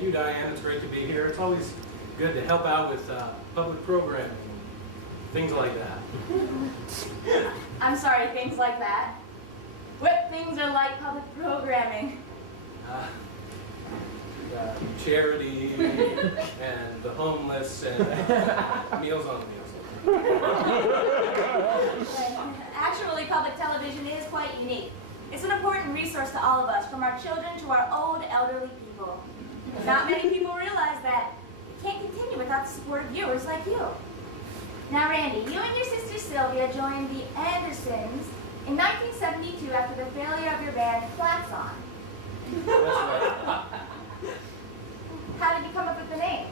Thank you, Diane. It's great to be here. It's always good to help out with public programming, things like that. I'm sorry, things like that? What things are like public programming? Charity and the homeless and Meals on Wheels. Actually, public television is quite unique. It's an important resource to all of us, from our children to our old, elderly people. Not many people realize that it can't continue without the support of viewers like you. Now, Randy, you and your sister Sylvia joined the Andersons in 1972 after the failure of your band, Klaxon. That's right. How did you come up with the name?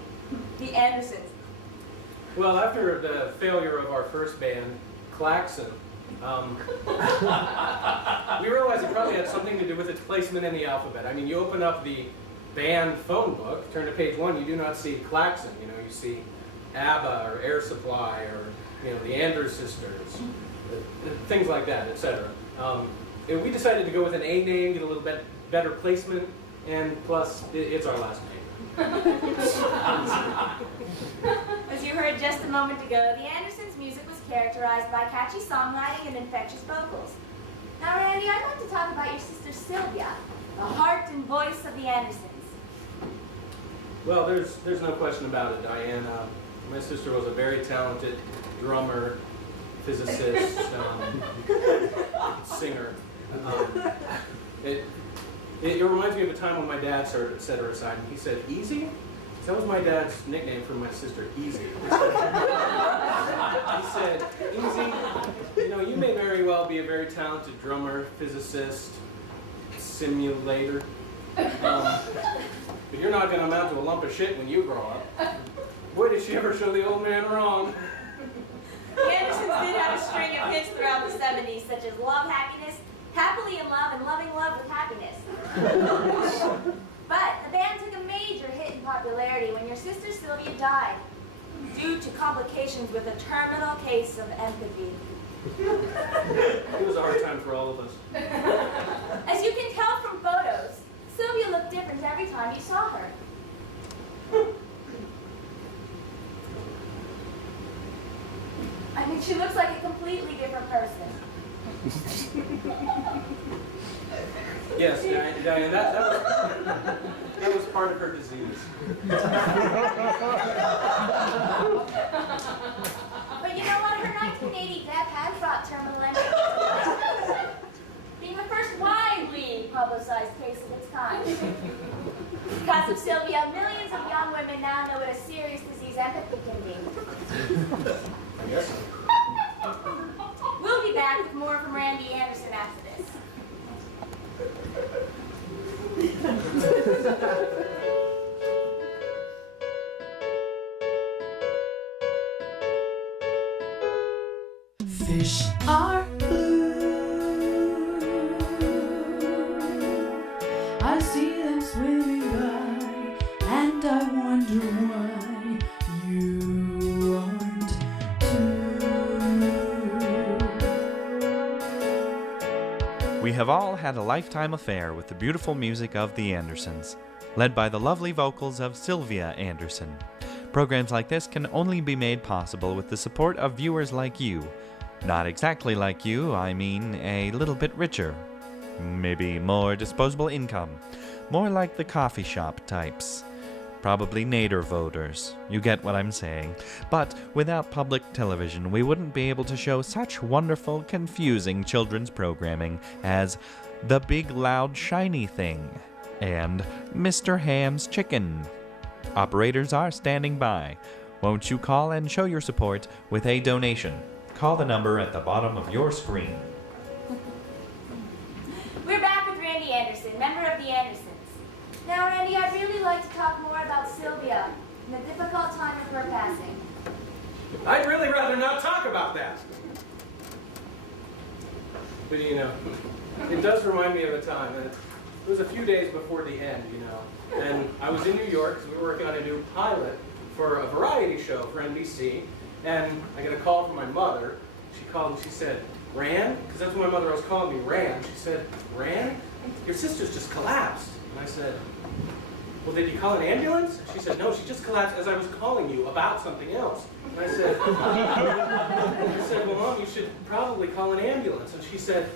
The Andersons. Well, after the failure of our first band, Klaxon, we realized it probably had something to do with its placement in the alphabet. I mean, you open up the band phone book, turn to page 1, you do not see Klaxon. You know, you see ABBA or Air Supply or, you know, the Anders Sisters, things like that, etc. We decided to go with an A name, get a little bit better placement, and plus, it's our last name. As you heard just a moment ago, the Andersons' music was characterized by catchy songwriting and infectious vocals. Now, Randy, I'd like to talk about your sister Sylvia, the heart and voice of the Andersons. Well, there's no question about it, Diane. My sister was a very talented drummer, physicist, singer. It reminds me of a time when my dad set her aside and he said, "Easy?" That was my dad's nickname for my sister, Easy. He said, "Easy, you know, you may very well be a very talented drummer, physicist, simulator, but you're not going to amount to a lump of shit when you grow up." Boy, did she ever show the old man wrong. The Andersons did have a string of hits throughout the 70s, such as Love Happiness, Happily in Love, and Loving Love with Happiness. But the band took a major hit in popularity when your sister Sylvia died due to complications with a terminal case of empathy. It was a hard time for all of us. As you can tell from photos, Sylvia looked different every time you saw her. I mean, she looks like a completely different person. Yes, Diane, that was part of her disease. But you know what? Her 1980 death has brought terminal empathy, being the first widely publicized case of its kind. Because of Sylvia, millions of young women now know what a serious disease empathy can be. Yes. We'll be back with more from Randy Anderson after this. Fish are blue. I see them swimming by, and I wonder why you aren't too. We have all had a lifetime affair with the beautiful music of the Andersons, led by the lovely vocals of Sylvia Anderson. Programs like this can only be made possible with the support of viewers like you. Not exactly like you, I mean a little bit richer. Maybe more disposable income. More like the coffee shop types. Probably Nader voters. You get what I'm saying. But without public television, we wouldn't be able to show such wonderful, confusing children's programming as The Big Loud Shiny Thing and Mr. Ham's Chicken. Operators are standing by. Won't you call and show your support with a donation? Call the number at the bottom of your screen. We're back with Randy Anderson, member of the Andersons. Now, Randy, I'd really like to talk more about Sylvia and the difficult time of her passing. I'd really rather not talk about that. But you know, it does remind me of a time, and it was a few days before the end, you know. And I was in New York, because we were working on a new pilot for a variety show for NBC. And I got a call from my mother. She called and she said, "Rand?" Because that's what my mother was calling me, Rand. She said, "Rand, your sister's just collapsed." And I said, well, did you call an ambulance? She said, no, she just collapsed as I was calling you about something else. And I said, well, Mom, you should probably call an ambulance. And she said,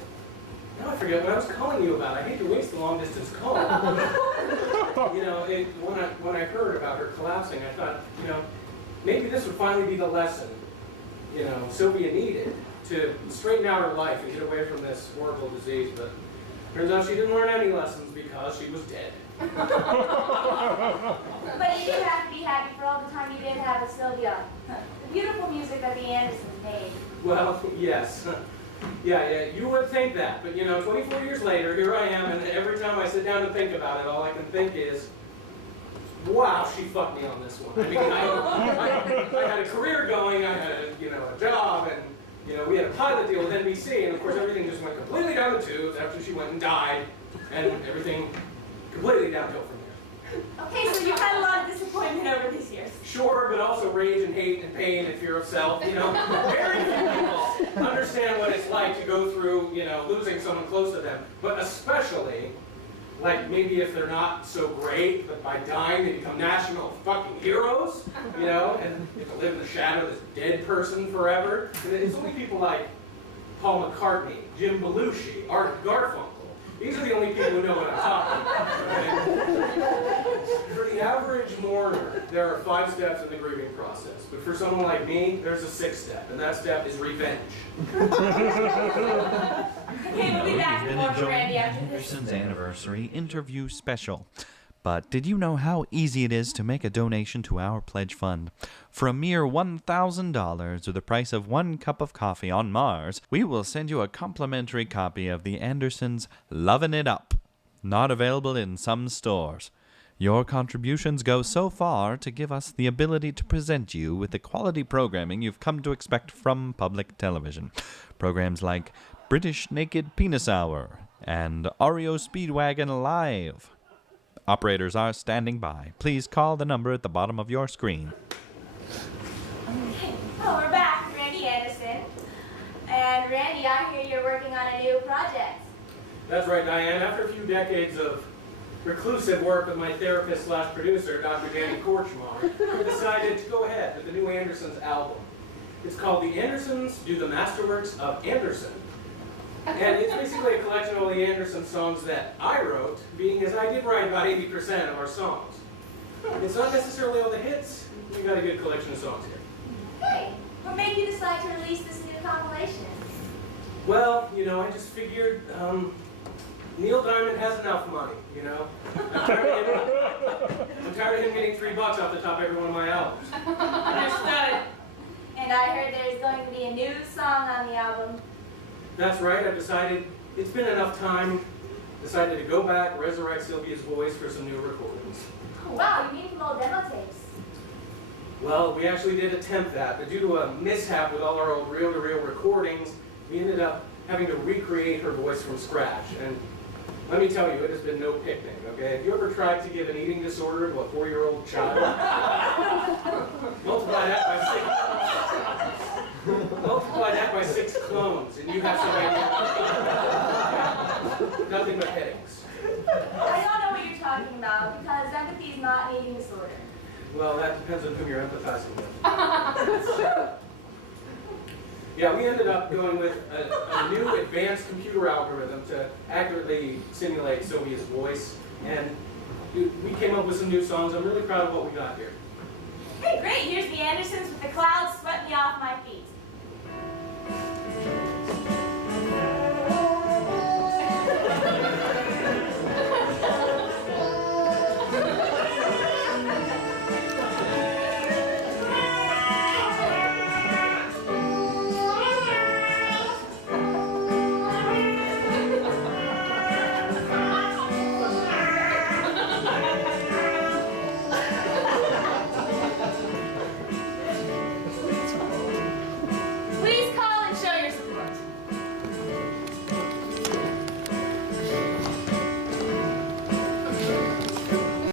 now I forget what I was calling you about. I hate to waste the long distance call. You know, when I heard about her collapsing, I thought, you know, maybe this would finally be the lesson, you know, Sylvia needed to straighten out her life and get away from this horrible disease. But turns out she didn't learn any lessons because she was dead. But you do have to be happy for all the time you did have with Sylvia. The beautiful music that the Andersons made. Well, yes. Yeah, you would think that. But, you know, 24 years later, here I am, and every time I sit down and think about it, all I can think is, wow, she fucked me on this one. I mean, I had a career going, I had a job, and, you know, we had a pilot deal with NBC, and of course everything just went completely down the tubes after she went and died, and everything completely downhill from here. Okay, so you've had a lot of disappointment over these years. Sure, but also rage and hate and pain and fear of self. You know, very few people understand what it's like to go through, you know, losing someone close to them. But especially, like maybe if they're not so great, but by dying they become national fucking heroes, you know, and you have to live in the shadow of this dead person forever. And it's only people like Paul McCartney, Jim Belushi, Art Garfunkel. These are the only people who know what I'm talking about. Okay? For the average mourner, there are 5 steps in the grieving process. But for someone like me, there's a 6th step, and that step is revenge. Okay, we'll be back with You've been more for enjoying Randy the after this. Andersons Anniversary Interview Special. But did you know how easy it is to make a donation to our pledge fund? For a mere $1,000 or the price of 1 cup of coffee on Mars, we will send you a complimentary copy of the Andersons' Lovin' It Up. Not available in some stores. Your contributions go so far to give us the ability to present you with the quality programming you've come to expect from public television. Programs like British Naked Penis Hour and Oreo Speedwagon Live. Operators are standing by. Please call the number at the bottom of your screen. Okay. Oh, we're back with Randy Anderson. And Randy, I hear you're working on a new project. That's right, Diane. After a few decades of reclusive work with my therapist/producer, Dr. Danny Korchmar, I decided to go ahead with the new Andersons album. It's called The Andersons Do the Masterworks of Anderson. And it's basically a collection of all the Anderson songs that I wrote, being as I did write about 80% of our songs. It's not necessarily all the hits. We got a good collection of songs here. Hey, what made you decide to release this new compilation? Well, you know, I just figured Neil Diamond has enough money, you know. I'm tired of him getting $3 off the top of every one of my albums. Understood. And I heard there's going to be a new song on the album. That's right, I decided it's been enough time. Decided to go back, resurrect Sylvia's voice for some new recordings. Oh, wow, you mean from old demo tapes? Well, we actually did attempt that, but due to a mishap with all our old reel-to-reel recordings, we ended up having to recreate her voice from scratch. And let me tell you, it has been no picnic, okay? Have you ever tried to give an eating disorder to a 4-year-old child? Multiply that by 6 clones, and you have some idea. Nothing but headaches. I don't know what you're talking about, because empathy is not an eating disorder. Well, that depends on whom you're empathizing with. Yeah, we ended up going with a new advanced computer algorithm to accurately simulate Sylvia's voice, and we came up with some new songs. I'm really proud of what we got here. Hey, great, here's the Andersons with The Clouds Swept Me Off My Feet. Please call and show your support.